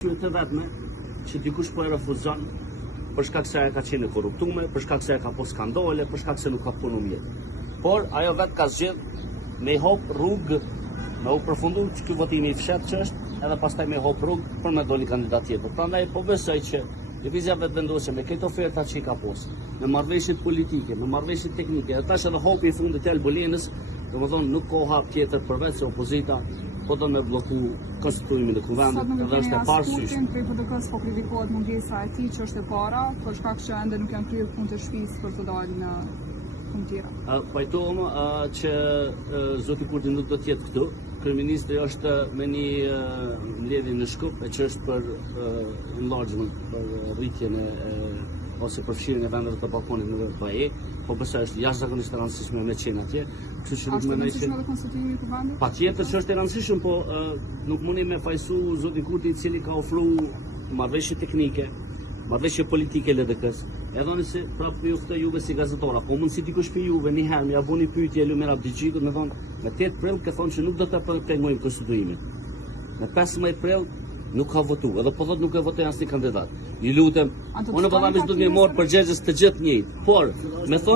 Të vetme që dikush po e refuzon për shkak se ajo ka qenë e korruptuar, për shkak se ka pas skandale, për shkak se nuk ka punë mjet. Por ajo vetë ka zgjedh me hop rrugë, me u përfundu që ky votim i fshat që është, edhe pastaj me hop rrugë për me doli kandidat tjetër. Prandaj po besoj që lëvizja vetë vendose me këtë oferta që i ka posë, me marrëveshjet politike, me marrëveshjet teknike, dhe tash edhe hopi i fundit të Albolinës, domethënë nuk ka hap tjetër përveç se opozita po do me bloku konstituimin e kuvendit, edhe është e parësysh. Prej PDK-s po kritikohet mungesa e tij që është e para, për shkak që ende nuk janë kryer punë të shtëpisë për të dalë në punë tjera. Pajtohem që zoti Kurti nuk do të jetë këtu. Kryeministri është me një mbledhje në Shkup, që është për enlargement, për rritjen ose përfshirjen e vendeve të balkonit në BE, po besoj është jashtëzakonisht e rëndësishme me qenë atje. Kështu që nuk mendoj se konstituimi i kuvendit. Patjetër që është e rëndësishme, po nuk mundi me fajsu zoti Kurti i cili ka ofruar marrëveshje teknike, marrëveshje politike LDK-s. Edhe nëse prapë ju këtë juve si gazetora, po mund si dikush për juve një herë më ja bëni pyetje Lumera Abdigjikut, më thonë me 8 prill ka thonë që nuk do ta pengojmë konstituimin. Me 15 prill nuk ka votu, edhe po thot nuk e votoi asnjë kandidat. Ju lutem, unë po dhamë do të më marr përgjegjës të gjithë njëjtë, por me thonë